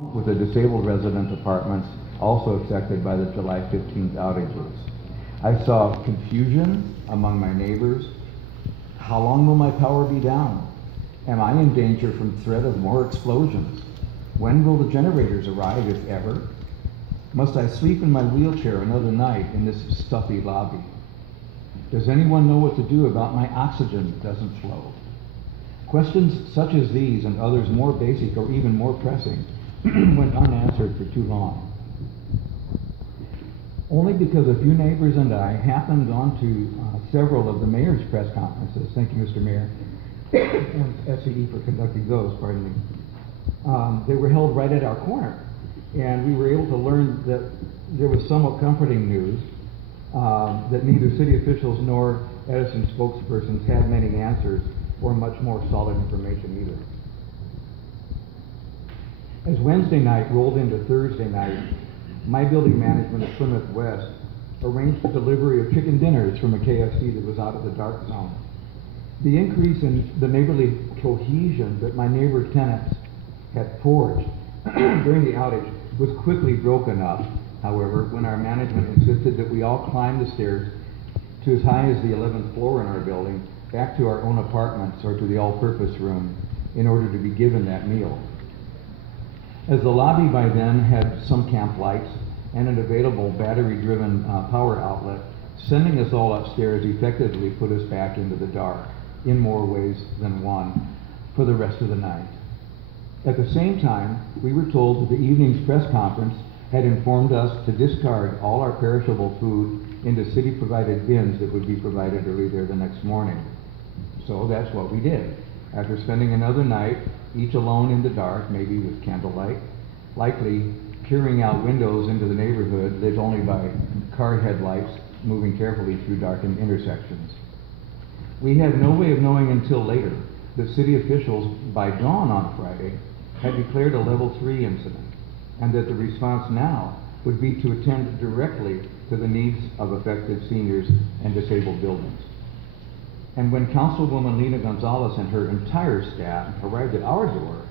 with the disabled resident apartments also affected by the July 15th outages. I saw confusion among my neighbors. How long will my power be down? Am I in danger from threat of more explosions? When will the generators arrive, if ever? Must I sleep in my wheelchair another night in this stuffy lobby? Does anyone know what to do about my oxygen that doesn't flow? Questions such as these and others more basic or even more pressing went unanswered for too long. Only because a few neighbors and I happened onto several of the mayor's press conferences, thank you, Mr. Mayor, and SCE for conducting those, pardon me. They were held right at our corner, and we were able to learn that there was somewhat comforting news that neither city officials nor Edison spokespersons had many answers or much more solid information either. As Wednesday night rolled into Thursday night, my building management at Plymouth West arranged the delivery of chicken dinners from a KFC that was out of the dark zone. The increase in the neighborly cohesion that my neighbor tenants had forged during the outage was quickly broken up, however, when our management insisted that we all climb the stairs to as high as the 11th floor in our building, back to our own apartments or to the all-purpose room in order to be given that meal. As the lobby by then had some camp lights and an available battery-driven power outlet, sending us all upstairs effectively put us back into the dark, in more ways than one, for the rest of the night. At the same time, we were told that the evening's press conference had informed us to discard all our perishable food into city-provided bins that would be provided early there the next morning. So that's what we did. After spending another night, each alone in the dark, maybe with candlelight, likely peering out windows into the neighborhood lit only by car headlights moving carefully through darkened intersections. We had no way of knowing until later that city officials, by dawn on Friday, had declared a level 3 incident, and that the response now would be to attend directly to the needs of affected seniors and disabled buildings. And when Councilwoman Lena Gonzalez and her entire staff arrived at our door,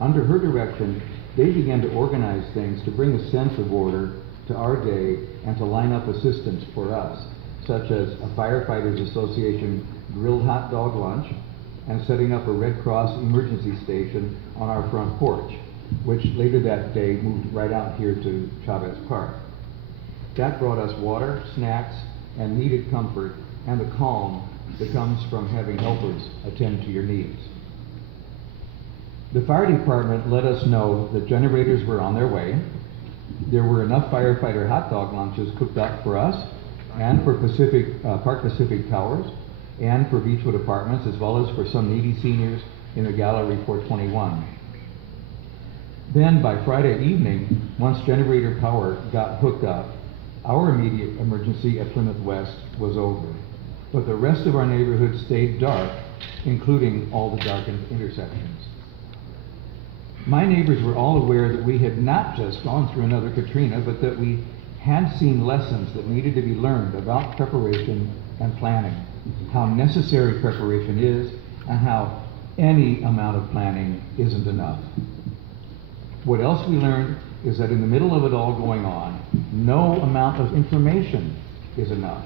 under her direction, they began to organize things to bring a sense of order to our day and to line up assistance for us, such as a Firefighters Association grilled hot dog lunch and setting up a Red Cross emergency station on our front porch, which later that day moved right out here to Chavez Park. That brought us water, snacks, and needed comfort and the calm that comes from having helpers attend to your needs. The fire department let us know that generators were on their way. There were enough firefighter hot dog lunches cooked up for us and for Park Pacific Towers and for Beechwood Apartments, as well as for some needy seniors in the gallery 421. Then by Friday evening, once generator power got hooked up, our immediate emergency at Plymouth West was over. But the rest of our neighborhood stayed dark, including all the darkened intersections. My neighbors were all aware that we had not just gone through another Katrina, but that we had seen lessons that needed to be learned about preparation and planning, how necessary preparation is, and how any amount of planning isn't enough. What else we learned is that in the middle of it all going on, no amount of information is enough.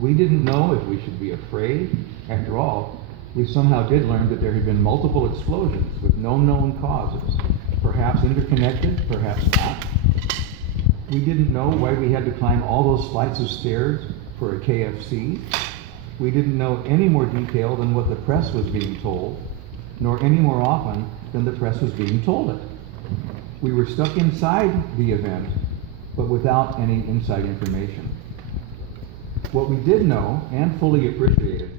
We didn't know if we should be afraid. After all, we somehow did learn that there had been multiple explosions with no known causes, perhaps interconnected, perhaps not. We didn't know why we had to climb all those flights of stairs for a KFC. We didn't know any more detail than what the press was being told, nor any more often than the press was being told it. We were stuck inside the event, but without any inside information. What we did know and fully appreciated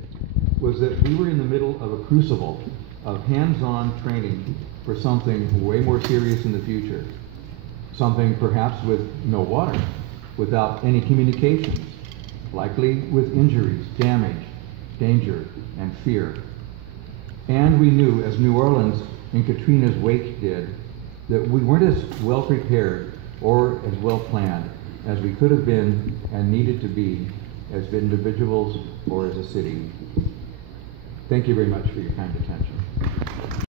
was that we were in the middle of a crucible of hands-on training for something way more serious in the future. Something perhaps with no water, without any communications, likely with injuries, damage, danger, and fear. And we knew, as New Orleans in Katrina's wake did, that we weren't as well prepared or as well planned as we could have been and needed to be as individuals or as a city. Thank you very much for your kind attention.